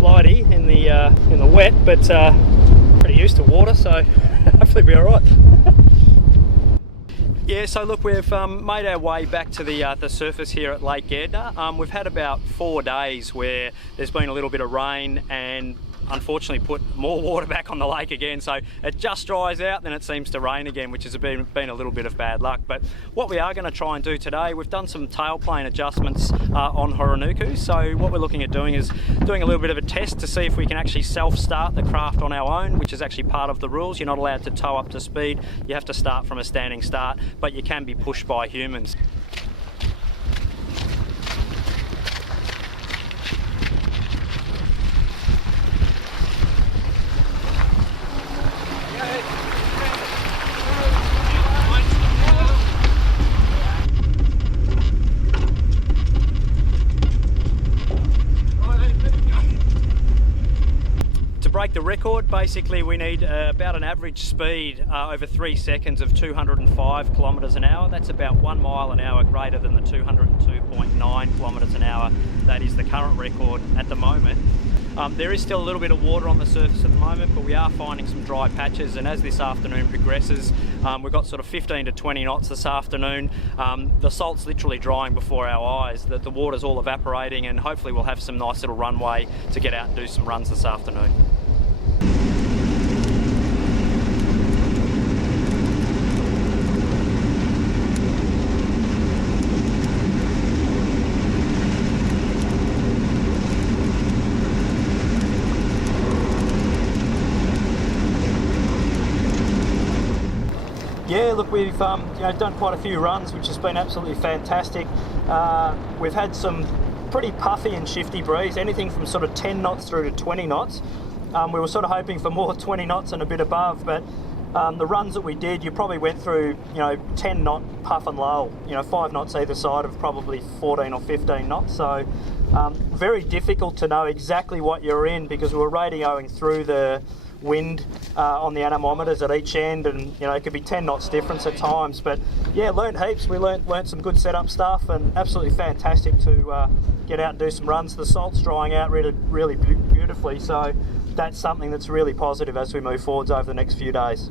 slidey in the wet, but pretty used to water, so hopefully we'll be all right. Yeah, so look, we've made our way back to the surface here at Lake Gairdner. We've had about 4 days where there's been a little bit of rain and unfortunately put more water back on the lake again, so it just dries out, then it seems to rain again, which has been a little bit of bad luck. But what we are going to try and do today, we've done some tailplane adjustments on Horonuku. So what we're looking at doing is doing a little bit of a test to see if we can actually self-start the craft on our own, which is actually part of the rules. You're not allowed to tow up to speed, you have to start from a standing start, but you can be pushed by humans. Break the record, basically we need about an average speed over 3 seconds of 205 kilometres an hour. That's about 1 mile an hour greater than the 202.9 kilometres an hour. That is the current record at the moment. There is still a little bit of water on the surface at the moment, but we are finding some dry patches, and as this afternoon progresses, we've got sort of 15 to 20 knots this afternoon. The salt's literally drying before our eyes, the water's all evaporating, and hopefully we'll have some nice little runway to get out and do some runs this afternoon. Yeah, look, we've done quite a few runs, which has been absolutely fantastic. We've had some pretty puffy and shifty breeze, anything from sort of 10 knots through to 20 knots. We were sort of hoping for more 20 knots and a bit above, but the runs that we did, you probably went through 10 knot puff and lull, 5 knots either side of probably 14 or 15 knots. So very difficult to know exactly what you're in, because we were radioing through the wind on the anemometers at each end, and it could be 10 knots difference at times. But yeah, learnt heaps. We learnt some good setup stuff, and absolutely fantastic to get out and do some runs. The salt's drying out really beautifully, so that's something that's really positive as we move forwards over the next few days.